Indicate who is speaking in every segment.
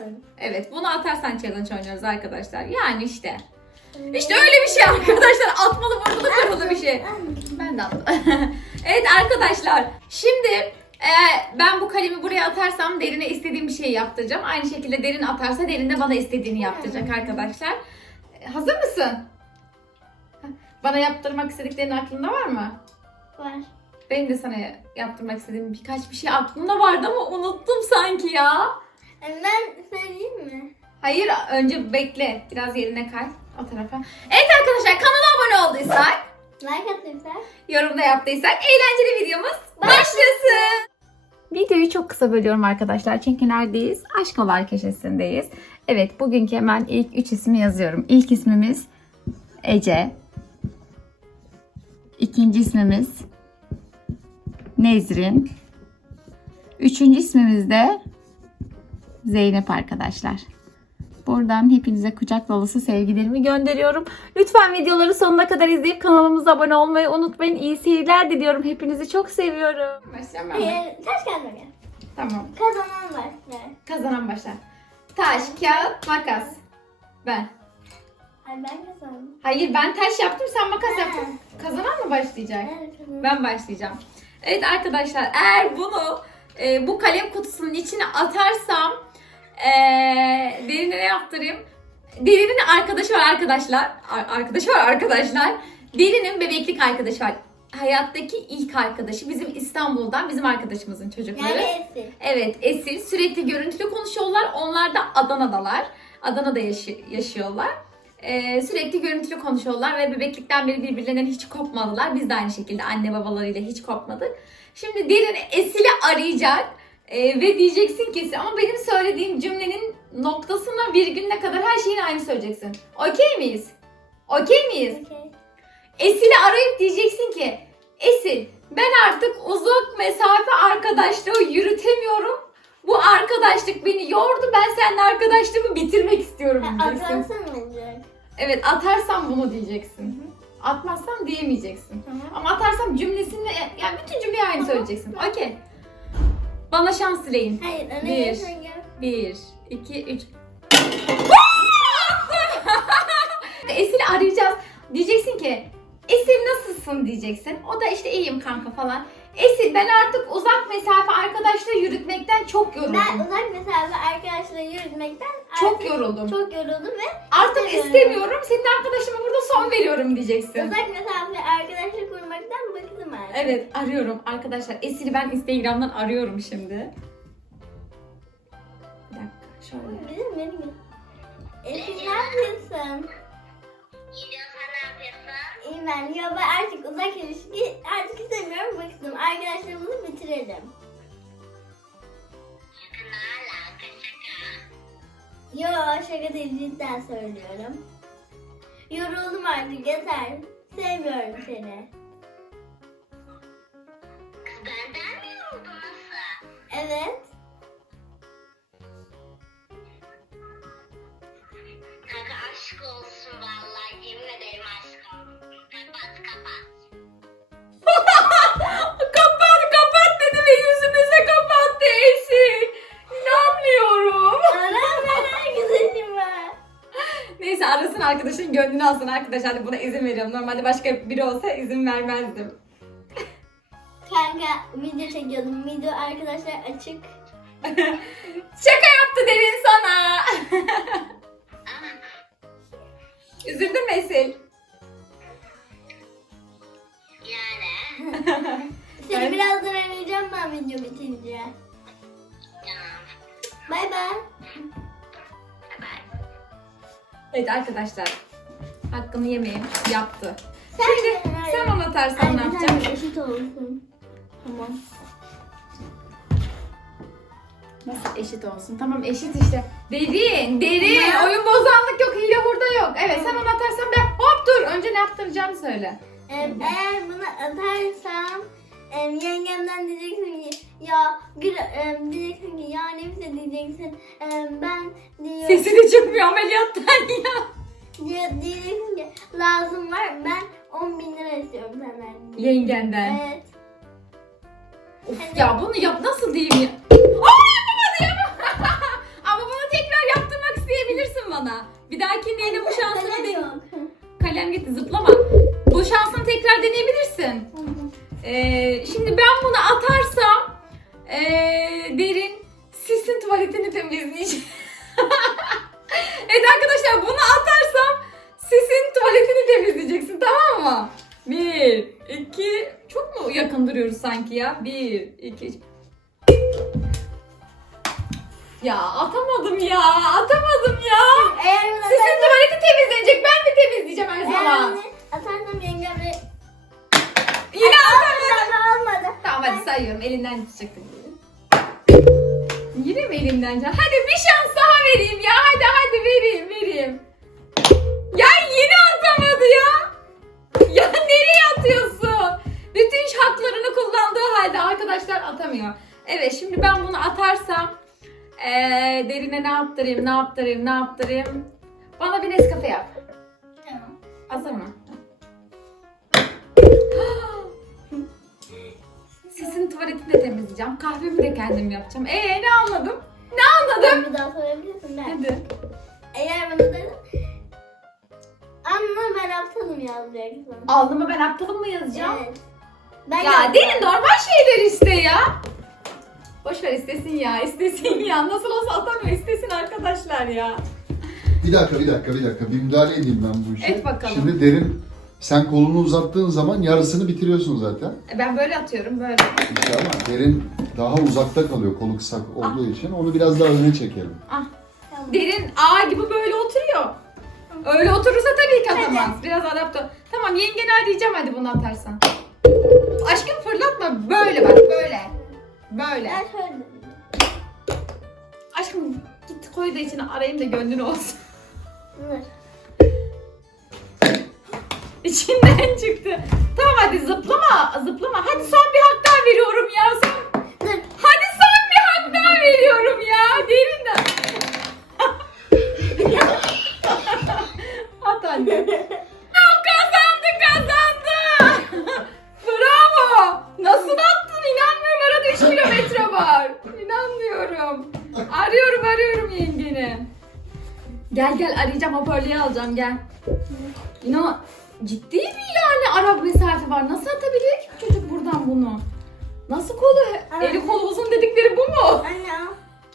Speaker 1: Evet, bunu atarsan challenge oynuyoruz arkadaşlar. Yani işte. İşte öyle bir şey arkadaşlar. Atmalı vurdulu kırıldı bir şey. Ben de attım. Evet arkadaşlar. Şimdi ben bu kalemi buraya atarsam Derin'e istediğim bir şey yaptıracağım. Aynı şekilde Derin atarsa Derin de bana istediğini yaptıracak arkadaşlar. Hazır mısın? Bana yaptırmak istediklerin aklında var mı?
Speaker 2: Var.
Speaker 1: Benim de sana yaptırmak istediğim birkaç bir şey aklımda vardı ama unuttum sanki ya.
Speaker 2: Ben söyleyeyim mi?
Speaker 1: Hayır, önce bekle. Biraz yerine kay o tarafa. Evet arkadaşlar, kanala abone olduysak,
Speaker 2: Like atırsak.
Speaker 1: yorumda yaptıysak eğlenceli videomuz başlasın. Videoyu çok kısa bölüyorum arkadaşlar çünkü neredeyiz? Aşkolar köşesindeyiz. Evet, bugünkü hemen ilk 3 ismi yazıyorum. İlk ismimiz Ece. İkinci ismimiz Nezrin. Üçüncü ismimiz de Zeynep arkadaşlar. Buradan hepinize kucak dolusu sevgilerimi gönderiyorum. Lütfen videoları sonuna kadar izleyip kanalımıza abone olmayı unutmayın. İyi seyirler diliyorum. Hepinizi çok seviyorum. Başlayalım mı?
Speaker 2: Taş kağıt makas.
Speaker 1: Tamam.
Speaker 2: Kazanan başlar.
Speaker 1: Kazanan başlar. Taş, kağıt, makas. Ben.
Speaker 2: Ay ben kazandım.
Speaker 1: Hayır, ben taş yaptım, sen makas
Speaker 2: Ha.
Speaker 1: yaptın. Kazanan mı başlayacak?
Speaker 2: Evet kazandım.
Speaker 1: Ben başlayacağım. Evet arkadaşlar, eğer bunu bu kalem kutusunun içine atarsam Derin'e ne yaptırayım? Derin'in arkadaşı var arkadaşlar. Arkadaşı var arkadaşlar. Derin'in bebeklik arkadaşı var. Hayattaki ilk arkadaşı bizim İstanbul'dan, bizim arkadaşımızın çocukları.
Speaker 2: Yani Esin.
Speaker 1: Evet, Esil. Sürekli görüntülü konuşuyorlar. Onlar da Adana'dalar. Adana'da yaşıyorlar. Sürekli görüntülü konuşuyorlar ve bebeklikten beri birbirlerinden hiç kopmadılar. Biz de aynı şekilde anne babalarıyla hiç kopmadık. Şimdi Derin Esil'i arayacak ve diyeceksin ki, ama benim söylediğim cümlenin noktasına virgülüne kadar her şeyin aynı söyleyeceksin. Okey miyiz? Okey miyiz?
Speaker 2: Okay.
Speaker 1: Esil'i arayıp diyeceksin ki, Esil, ben artık uzak mesafe arkadaşlığı yürütemiyorum. Bu arkadaşlık beni yordu. Ben seninle arkadaşlığımı bitirmek istiyorum diyeceksin.
Speaker 2: Atarsan olacak.
Speaker 1: Evet, atarsam bunu diyeceksin. Atmazsam diyemeyeceksin.
Speaker 2: Hı hı.
Speaker 1: Ama atarsam cümlesini, yani bütün cümleyi aynı söyleyeceksin. Okey. Bana şans dileyin.
Speaker 2: Hayır öne
Speaker 1: Bir.
Speaker 2: gelirsen gel.
Speaker 1: 1, 2, 3. Esil'i arayacağız. Diyeceksin ki, Esil nasılsın diyeceksin. O da işte iyiyim kanka falan. Esil, ben artık uzak mesafe arkadaşlığı yürütmekten çok yoruldum.
Speaker 2: Ben uzak mesafe arkadaşla yürütmekten
Speaker 1: Çok
Speaker 2: artık
Speaker 1: yoruldum.
Speaker 2: çok yoruldum ve
Speaker 1: Artık istemiyorum. Senin arkadaşıma burada son veriyorum diyeceksin.
Speaker 2: uzak mesafe arkadaşlık kurmaktan bıktım artık.
Speaker 1: Evet, arıyorum arkadaşlar. Esil'i ben Instagram'dan arıyorum şimdi. Bir dakika, şöyle.
Speaker 2: Bizim benim. Esin ne yapıyorsun?
Speaker 3: İyiyim, sen ne yapıyorsun?
Speaker 2: İyi ben. Ya ben artık uzak ilişki artık istemiyorum, bıktım. Arkadaşlarımızı bitirelim.
Speaker 3: Şaka ne alaka şaka?
Speaker 2: Yo şaka değil, cidden söylüyorum. Yoruldum artık, yeter. Sevmiyorum seni.
Speaker 3: Kız benden mi yoruldun nasıl?
Speaker 2: Evet.
Speaker 3: Kanka aşk olsun vallahi yemin ederim aşk olsun. Kapat kapat.
Speaker 1: Kapat dedi ve yüzümüze kapattı Esil. İnanmıyorum.
Speaker 2: Aram ben arkadaşım var.
Speaker 1: Neyse, arasın arkadaşın gönlünü alsın arkadaşlar. Hadi buna izin veriyorum. Normalde başka biri olsa izin vermezdim.
Speaker 2: Kanka video çekiyordum. Video arkadaşlar açık.
Speaker 1: Şaka yaptı Derin sana. Üzüldün mü Esil?
Speaker 3: Yani.
Speaker 2: Seni
Speaker 1: Evet.
Speaker 2: birazdan arayacağım ben video bitince.
Speaker 3: Tamam.
Speaker 2: Bay bay.
Speaker 3: Bye.
Speaker 1: Evet arkadaşlar. Hakkını yemeyin. Yaptı.
Speaker 2: Sen
Speaker 1: Sen onu atarsan ne yapacaksın?
Speaker 2: Eşit olsun.
Speaker 1: Tamam. Nasıl eşit olsun? Tamam, eşit işte. Derin.
Speaker 2: Ne?
Speaker 1: Oyun bozanlık yok. Hile hurda yok. Evet, sen onu atarsan ben... Hop dur. Önce ne yaptıracağını söyle.
Speaker 2: Eğer bunu atarsam yengemden diyeceksin ki ya diyeceksin ki ya Nefise diyeceksin ben diyor
Speaker 1: Sesi de çıkmıyor ameliyattan ya.
Speaker 2: diyeceksin ki lazım var, ben 10.000 lira istiyorum senden.
Speaker 1: Yengenden.
Speaker 2: Evet.
Speaker 1: Of ya, bunu yap, nasıl diyeyim ya? Aa, yapamadım. Ama bunu tekrar bana. Bir dahakinde yine bu şansını
Speaker 2: Kalem
Speaker 1: de...
Speaker 2: yok.
Speaker 1: Kalem gitti, zıplama. Bu şansını tekrar deneyebilirsin. Şimdi ben bunu atarsam Derin Sis'in tuvaletini temizleyecek. Evet arkadaşlar, bunu atarsam Sis'in tuvaletini temizleyeceksin, tamam mı? 1, 2, çok mu yakın duruyoruz sanki ya? 1, 2. Ya atamadım ya, atamadım ya.
Speaker 2: Eğer bunu
Speaker 1: Sis'in tuvaleti temizlenecek, ben mi temizleyeceğim her
Speaker 2: Eğer
Speaker 1: zaman?
Speaker 2: bunu atarsam yengemle...
Speaker 1: Yine atamadım.
Speaker 2: Olmadı.
Speaker 1: Tamam hadi sayıyorum, elinden tutacaktım. Yine mi elimden can? Hadi bir şans daha vereyim ya, hadi vereyim. Ya yine atamadı ya. Ya nereye atıyorsun? Bütün haklarını kullandığı halde arkadaşlar atamıyor. Evet, şimdi ben bunu atarsam Derine ne yaptırayım? Bana bir Nescafe yap.
Speaker 2: Tamam.
Speaker 1: Hazır mı? Sisin tuvaletini de temizleyeceğim. Kahvemi de kendim yapacağım. Ne anladım? Ne anladım?
Speaker 2: Bir daha sorabilirsin ben.
Speaker 1: Hadi.
Speaker 2: Eğer bana dedim... Ama ben aptalım yazacaksın.
Speaker 1: Alnıma ben aptalım mı yazacağım?
Speaker 2: Evet. Ben
Speaker 1: Ya
Speaker 2: yaptım.
Speaker 1: Derin, normal şeyler işte ya. Boş ver, istesin ya. Nasıl olsa atamıyor, istesin arkadaşlar ya.
Speaker 4: Bir dakika. Bir müdahale edeyim ben bu işe.
Speaker 1: Et bakalım.
Speaker 4: Şimdi Derin, sen kolunu uzattığın zaman yarısını bitiriyorsun zaten.
Speaker 1: Ben böyle atıyorum, böyle.
Speaker 4: İşte ama Derin daha uzakta kalıyor kolu kısa olduğu için. Onu biraz daha öne çekelim.
Speaker 1: Ah.
Speaker 2: Tamam.
Speaker 1: Derin ağ gibi böyle oturuyor. Öyle oturursa tabii ki atamaz. Biraz adapte. Tamam, yengeni arayacağım hadi bunu atarsan. Aşkım fırlatma, böyle bak, böyle. Böyle.
Speaker 2: Ben şöyle dedim.
Speaker 1: Aşkım git koy da içine arayayım da gönlün olsun.
Speaker 2: Dur.
Speaker 1: İçinden çıktı. Tamam hadi zıplama. Hadi son bir hak daha veriyorum ya.
Speaker 2: Dur.
Speaker 1: Hadi son bir hak daha veriyorum ya. Derin de. At anne. Kazandı. Bravo. Nasıl attın? İnanmıyorum. Arada 3 kilometre var. İnanmıyorum. Arıyorum yengeni. Gel arayacağım, hoparlörü alacağım, gel. İnan, ciddi mi yani ara mesafe var? Nasıl atabiliyor ki bu çocuk buradan bunu? Nasıl kolu, eli kolu uzun dedikleri bu mu?
Speaker 2: Anne al.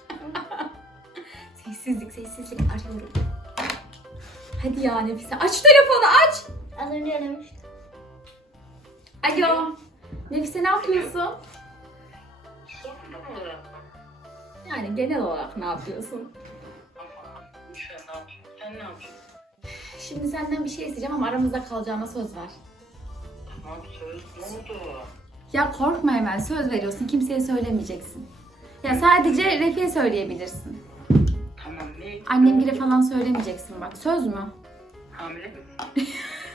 Speaker 1: Sessizlik arıyorum. Hadi ya Nefise, aç telefonu, aç.
Speaker 2: Az önce aramıştım.
Speaker 1: Alo. Nefise, ne yapıyorsun? Yani genel olarak ne yapıyorsun?
Speaker 3: Sen ne yapıyorsun?
Speaker 1: Şimdi senden bir şey isteyeceğim ama aramızda kalacağına söz ver.
Speaker 3: Tamam söyle, ne oldu?
Speaker 1: Ya korkma, hemen söz veriyorsun, kimseye söylemeyeceksin. Ya sadece Refik'e söyleyebilirsin.
Speaker 3: Tamam ne?
Speaker 1: Annemgile falan söylemeyeceksin bak, söz mü?
Speaker 3: Hamile misin?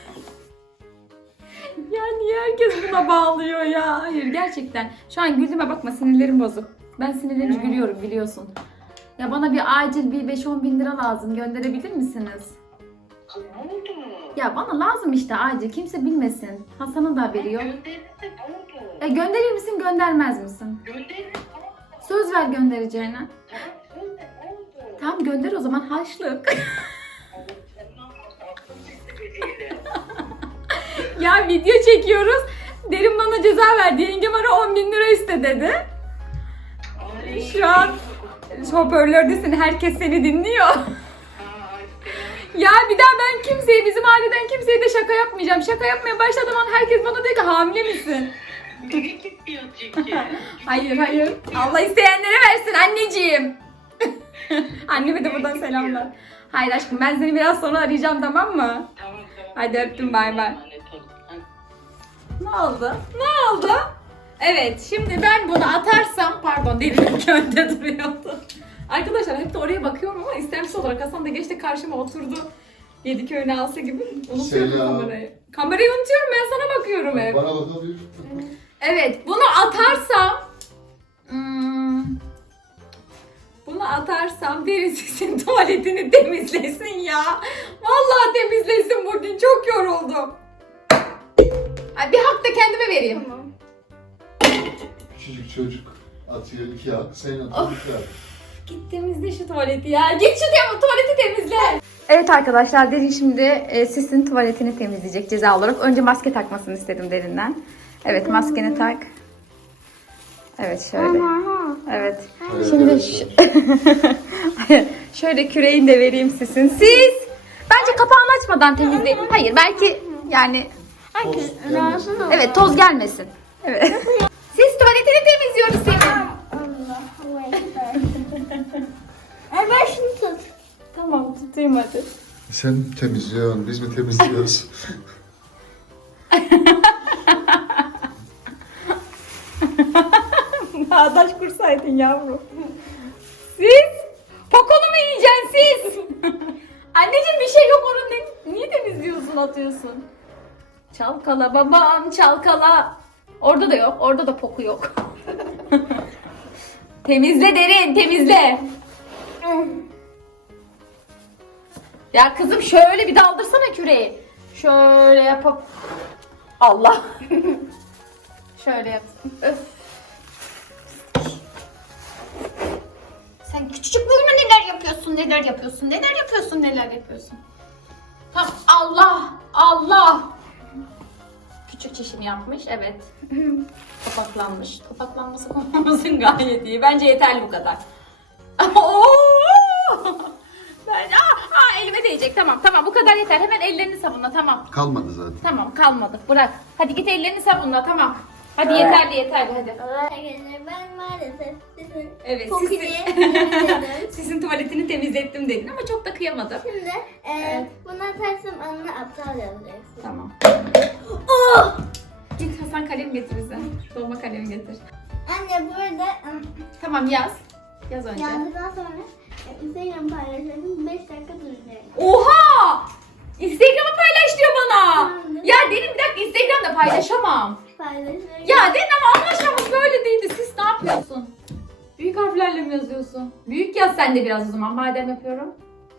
Speaker 1: Ya niye herkes buna bağlıyor ya? Hayır gerçekten. Şu an güldüğüme bakma, sinirlerim bozuk. Ben sinirlenince gülüyorum, biliyorsun. Ya bana bir acil bir 5-10 bin lira lazım, gönderebilir misiniz?
Speaker 3: Ne oldu?
Speaker 1: Ya bana lazım işte acil, kimse bilmesin. Hasan'ın da haberi yok.
Speaker 3: Gönderirse ne oldu?
Speaker 1: Gönderir misin, göndermez misin?
Speaker 3: Gönderirse ne oldu?
Speaker 1: Söz ver göndereceğine.
Speaker 3: Tamam söyle, ne oldu?
Speaker 1: Tamam gönder o zaman, harçlık.
Speaker 3: Sen ne yapıyorsun? Aklım çıktı geceyle.
Speaker 1: Ya video çekiyoruz. Derin bana ceza verdi. Yengem ara 10 bin lira iste dedi.
Speaker 3: Ay.
Speaker 1: Şu an hoparlördesin. Herkes seni dinliyor.
Speaker 3: Ay,
Speaker 1: Ya bir daha ben kimseye, bizim aileden kimseye de şaka yapmayacağım. Şaka yapmaya başladığım an herkes bana diyor ki hamile misin?
Speaker 3: nereye gidiyor çünkü?
Speaker 1: Hayır. Allah isteyenlere versin anneciğim. Anneme de buradan selamlar. Hayır aşkım, ben seni biraz sonra arayacağım, tamam mı?
Speaker 3: Tamam.
Speaker 1: Hadi öptüm, bay bay.
Speaker 3: Lanet olsun.
Speaker 1: Ne oldu? Evet, şimdi ben bunu atarsam, pardon Derin önde duruyordu. Arkadaşlar hep de oraya bakıyorum ama istemsiz olarak Hasan da geçti karşıma oturdu. Yediköy'ün alsa gibi unutuyorum
Speaker 4: Selam.
Speaker 1: kamerayı. Kamerayı unutuyorum, ben sana bakıyorum hep.
Speaker 4: Bana bakabilir.
Speaker 1: Evet, bunu atarsam Derin Sis'in tuvaletini temizlesin ya. Vallahi temizlesin, bugün çok yoruldum. Ay, bir hak da kendime vereyim.
Speaker 2: Tamam.
Speaker 4: Küçücük çocuk atıyor 2 hak, sen atıyorsun 2 hak.
Speaker 1: Git temizle şu tuvaleti ya. Git şu tuvaleti temizle. Evet arkadaşlar, Derin şimdi Sis'in tuvaletini temizleyecek ceza olarak. Önce maske takmasını istedim Derin'den. Evet, maskeni tak. Evet şöyle. Evet. Şimdi şöyle küreğini de vereyim Sis'in. Sis! Bence kapağını açmadan temizleyelim. Hayır, belki yani
Speaker 4: Toz
Speaker 2: Rahatsız
Speaker 4: gelmesin.
Speaker 2: ol.
Speaker 1: evet, toz gelmesin. Evet. Sis, tuvaletini temizliyoruz senin.
Speaker 2: Allah Allah. Ben şunu tut.
Speaker 1: Tamam, tutayım hadi.
Speaker 4: Sen temizliyorsun, biz mi temizliyoruz?
Speaker 1: Bağdaş kursaydın yavrum. Siz? Pokonu mu yiyeceksin siz? Anneciğim bir şey yok onun, niye temizliyorsun, atıyorsun? Çalkala babam çalkala. Orada da yok, orada da poku yok. Temizle Derin, temizle. Ya kızım şöyle bir daldırsana küreği. Şöyle yapıp. Allah. Şöyle yap. Öf. Sen küçücük boyuma neler yapıyorsun, neler yapıyorsun, neler yapıyorsun, neler yapıyorsun. Tamam, Allah, Allah. Küçük çişini yapmış, evet. Topaklanmış. Topaklanması konumuzun gayet iyi. Bence yeterli bu kadar. Oo! Bence, elime değecek. Tamam, tamam, bu kadar yeter. Hemen ellerini sabunla, tamam.
Speaker 4: Kalmadı zaten.
Speaker 1: Tamam, kalmadı. Bırak. Hadi git ellerini sabunla, tamam. Hadi yeterli, hadi.
Speaker 2: Arkadaşlar ben maalesef sizin
Speaker 1: Evet,
Speaker 2: Poki'yi
Speaker 1: sizin-
Speaker 2: temizledim.
Speaker 1: Sizin tuvaletini temizlettim dedin ama çok da kıyamadım.
Speaker 2: Şimdi
Speaker 1: Evet.
Speaker 2: buna atarsam anne aptal yazacaksın.
Speaker 1: Tamam.
Speaker 2: Oh!
Speaker 1: Git Hasan kalem getir bize. Dolma kalem getir.
Speaker 2: Anne burada
Speaker 1: Tamam, yaz. Yaz önce.
Speaker 2: yazdıktan sonra Instagram paylaşalım 5 dakika duracak.
Speaker 1: Oha! Instagram'ı paylaş diyor bana.
Speaker 2: Tamam.
Speaker 1: Ya Derin, bir dakika, Instagram'da paylaşamam.
Speaker 2: Paylaşacak.
Speaker 1: Ya Derin, ama anlaşmamız böyle değildi. Siz ne yapıyorsun? Büyük harflerle mi yazıyorsun? Büyük yaz sen de biraz o zaman, madem yapıyorum.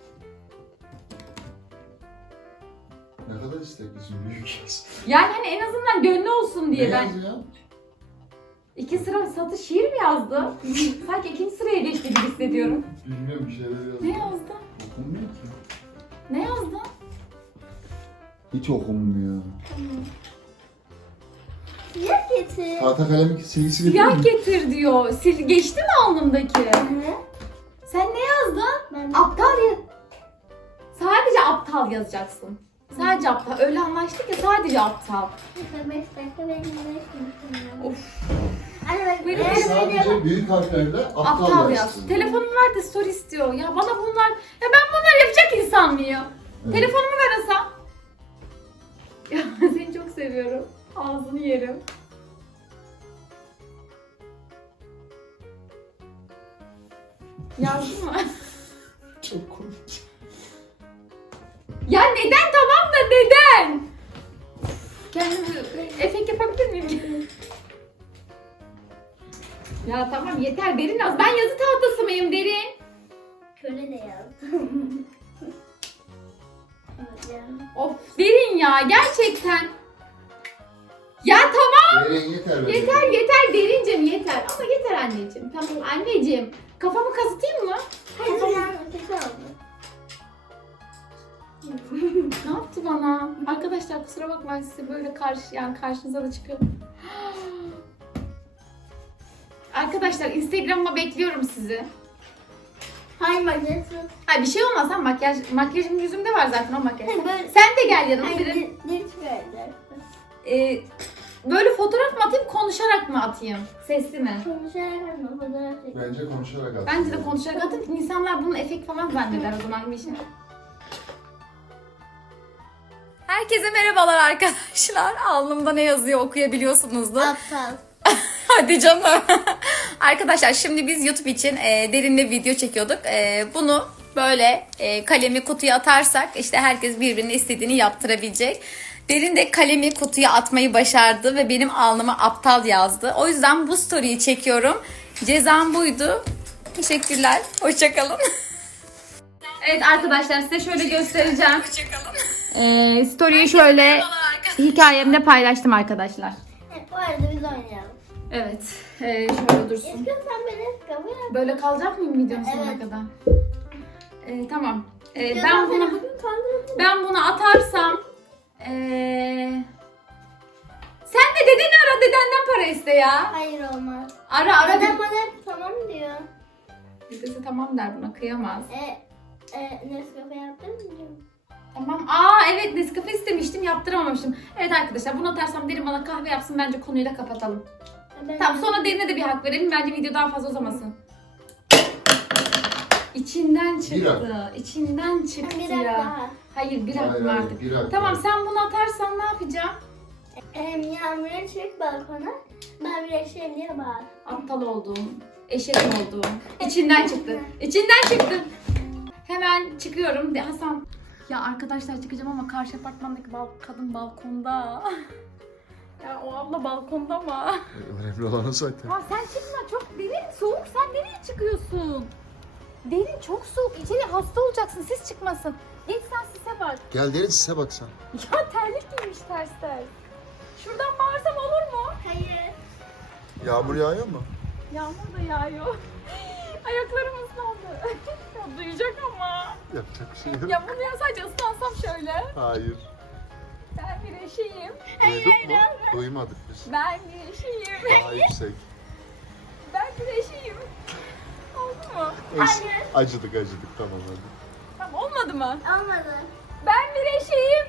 Speaker 4: Ne kadar isteklisin, büyük yaz.
Speaker 1: Yani hani en azından gönlü olsun diye
Speaker 4: Ne
Speaker 1: ben.
Speaker 4: yaz ya?
Speaker 1: 2 sıra satış şiir mi yazdı? Sanki 2. sıraya geçti gibi hissediyorum.
Speaker 4: Bilmiyorum, bir şeyler yazdı.
Speaker 1: Ne yazdı?
Speaker 4: Okunmuyor ki.
Speaker 1: Ne yazdı?
Speaker 4: Hiç okunmuyor.
Speaker 2: Siyah getir.
Speaker 4: Tahta kalem silgisi getirir
Speaker 1: Siyah
Speaker 4: mi?
Speaker 1: getir diyor. Geçti mi alnımdaki?
Speaker 2: Hı.
Speaker 1: Sen ne yazdın?
Speaker 2: Ben
Speaker 1: Aptal ya. Sadece aptal yazacaksın. Sadece aptal. Öyle anlaştık ya, sadece aptal.
Speaker 2: işte 5 dakika benim de
Speaker 1: Of.
Speaker 2: Anne bak
Speaker 1: Benim
Speaker 2: eğer video
Speaker 4: Sadece büyük harflerle aptal,
Speaker 1: Aptal
Speaker 4: yazsın.
Speaker 1: yaz. Telefonumu ver de story istiyor. Ya bana bunlar... Ya ben bunlar yapacak insan mıyım?
Speaker 4: Evet.
Speaker 1: Telefonumu ver Hasan. Ya seni çok seviyorum. Ağzını yerim. Yazdın mı?
Speaker 4: Çok komik.
Speaker 1: Ya neden, tamam da neden? Kendimi efekt yapabilir miyim? Ya tamam yeter Derin az. Ben yazı tahtası mıyım Derin?
Speaker 2: köle de yazdım. Evet, yani.
Speaker 1: Of Derin ya, gerçekten. Ya tamam.
Speaker 4: Yeter.
Speaker 1: Yeter Derincim, yeter. Ama yeter anneciğim. Tamam anneciğim. Kafamı kazıtayım mı?
Speaker 2: Hayır yani ötesi oldu.
Speaker 1: Ne yaptı bana? Arkadaşlar kusura bakmayın, size böyle karşınıza da çıkıyorum. Arkadaşlar Instagram'ıma bekliyorum sizi.
Speaker 2: Hayır makinesi.
Speaker 1: Ay bir şey olmaz, ha makyajım yüzümde var zaten, o makyaj.
Speaker 2: Hayır, böyle-
Speaker 1: Sen de gel yanıma.
Speaker 2: Hayır
Speaker 1: Derin.
Speaker 2: dil çıkaracaksın.
Speaker 1: Böyle fotoğraf mı atayım, konuşarak mı atayım? Sesli mi?
Speaker 2: Konuşarak atma fotoğraf çek.
Speaker 4: Bence konuşarak at.
Speaker 1: Bence de konuşarak atayım. İnsanlar bunun efekt falan zanneder o zaman bir şey. Herkese merhabalar arkadaşlar. Alnımda ne yazıyor okuyabiliyorsunuzdur.
Speaker 2: Aptal.
Speaker 1: Hadi canım. Arkadaşlar şimdi biz YouTube için Derin'le video çekiyorduk. Bunu böyle kalemi kutuya atarsak işte herkes birbirine istediğini yaptırabilecek. Derin de kalemi kutuya atmayı başardı ve benim alnıma aptal yazdı. O yüzden bu story'yi çekiyorum. Cezam buydu. Teşekkürler. Hoşçakalın. Evet arkadaşlar, size şöyle göstereceğim. Story'yi şöyle hikayemde paylaştım arkadaşlar.
Speaker 2: Evet, bu arada biz oynayalım.
Speaker 1: Evet. Şöyle dursun.
Speaker 2: Eskiden sen beni kabul et.
Speaker 1: Böyle kalacak mıyım videonun sonuna
Speaker 2: Evet.
Speaker 1: kadar? Tamam.
Speaker 2: Ben
Speaker 1: Ben
Speaker 2: seni
Speaker 1: bunu
Speaker 2: bugün kandırdım.
Speaker 1: ben bunu atarsam sen de dedeni ara, dedenden para iste ya.
Speaker 2: Hayır olmaz.
Speaker 1: Ara ara.
Speaker 2: Adam bana hep tamam diyor.
Speaker 1: Dedesi tamam der, buna kıyamaz.
Speaker 2: Nescafe yaptın mı diyorum.
Speaker 1: Tamam. Evet, Nescafe istemiştim, yaptıramamıştım. Evet arkadaşlar, bunu atarsam derin bana kahve yapsın, bence konuyu da kapatalım. Tamam, sonra derine de bir hak verelim, bence video daha fazla uzamasın. İçinden çıktı. İçinden çıktı
Speaker 2: Bir
Speaker 1: ya.
Speaker 2: daha.
Speaker 1: Hayır, bir
Speaker 4: Hayır,
Speaker 1: hakkım
Speaker 4: hayır,
Speaker 1: artık.
Speaker 4: bir hak
Speaker 1: Tamam,
Speaker 4: var.
Speaker 1: sen bunu atarsan ne yapacağım?
Speaker 2: Yağmur'a çık balkona. Ben bir eşeğim diye bağır.
Speaker 1: Aptal oldum. Eşek oldum. İçinden çıktı. İçinden çıktı. Hemen çıkıyorum. Hasan. Ya arkadaşlar, çıkacağım ama karşı apartmandaki kadın balkonda. Ya o abla balkonda mı?
Speaker 4: Önemli olan o zaten.
Speaker 1: Ya sen çıkma, çok derin soğuk. Sen nereye çıkıyorsun? Derin çok soğuk. İçeri hasta olacaksın. Sis çıkmasın. Geç sen, sise bak.
Speaker 4: Gel derin size baksan.
Speaker 1: Ya terlik giymiş ters ters. Şuradan bağırsam olur mu?
Speaker 2: Hayır.
Speaker 4: Yağmur yağıyor mu?
Speaker 1: Yağmur da yağıyor. Ayaklarım ıslandı. Ya duyacak ama.
Speaker 4: Yapacak bir şey yok.
Speaker 1: Ya bunu ya sadece ıslansam şöyle.
Speaker 4: Hayır.
Speaker 1: Ben bir eşeğim.
Speaker 4: Duyduk mu? Duymadık biz.
Speaker 1: Ben bir eşeğim.
Speaker 4: Daha yüksek.
Speaker 1: Ben bir eşeğim. Oldu mu?
Speaker 2: Hayır.
Speaker 4: Acıdık tamam hadi.
Speaker 1: Tamam, olmadı mı?
Speaker 2: Olmadı.
Speaker 1: Ben bir eşeğim.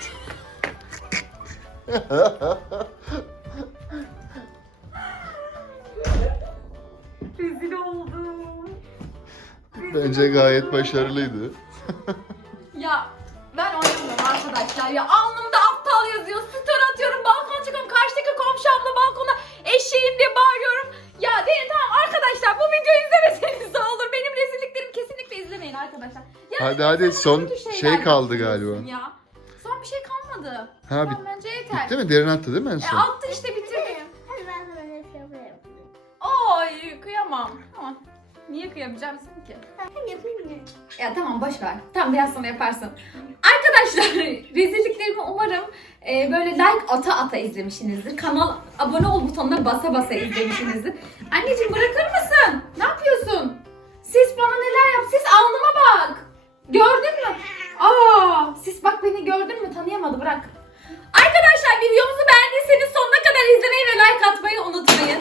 Speaker 1: Rezil oldum.
Speaker 4: Bence gayet başarılıydı.
Speaker 1: Ya ben oynamıyorum arkadaşlar ya. Alnımda aptal yazıyor. Story atıyorum. Balkona çıkıyorum. Karşıdaki komşu abla balkona eşeğim diye bağırıyorum. Ya deyin tamam arkadaşlar, bu videoyu izlemeseniz de olur. Benim rezilliklerimi kesinlikle izlemeyin arkadaşlar. Yani
Speaker 4: Hadi
Speaker 1: insanlar
Speaker 4: son
Speaker 1: kötü şeyler
Speaker 4: şey kaldı
Speaker 1: yapıyorsun
Speaker 4: galiba.
Speaker 1: Ya. Son bir şey kalmadı.
Speaker 4: Ha,
Speaker 1: Tamam, bence yeter.
Speaker 4: Değil mi? Derin attı değil mi en son?
Speaker 1: Attı işte, bitirdim.
Speaker 2: Hadi ben sana Nescafe yapayım.
Speaker 1: Oy, kıyamam. Tamam. Niye kıyamayacaksın ki?
Speaker 2: Ben yapayım mı?
Speaker 1: Ya tamam, boş ver. Tamam, biraz sonra yaparsın. Arkadaşlar, rezilliklerimi umarım böyle like ata ata izlemişsinizdir. Kanal abone ol butonuna basa basa izlemişsinizdir. Anneciğim, bırakır mısın? Ne yapıyorsun? Sis bana neler yap? Sis, alnıma bak. Gördün mü? Sis bak, beni gördün mü? Tanıyamadı, bırak. Arkadaşlar, videomuzu beğendiyseniz sonuna kadar izlemeyi ve like atmayı unutmayın.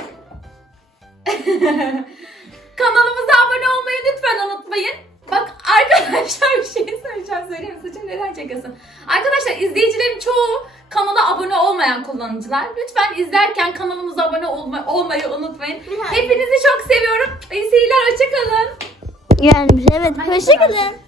Speaker 1: Kanalımıza abone olmayı lütfen unutmayın. Bak arkadaşlar, bir şey söyleyeceğim. Söyleyeyim mi? Saçımı neden çekiyorsun? Arkadaşlar, izleyicilerin çoğu kanala abone olmayan kullanıcılar. Lütfen izlerken kanalımıza abone olmayı unutmayın. Hepinizi çok seviyorum. İyi seyirler. Hoşça kalın.
Speaker 2: Yani evet. Hoşçakalın.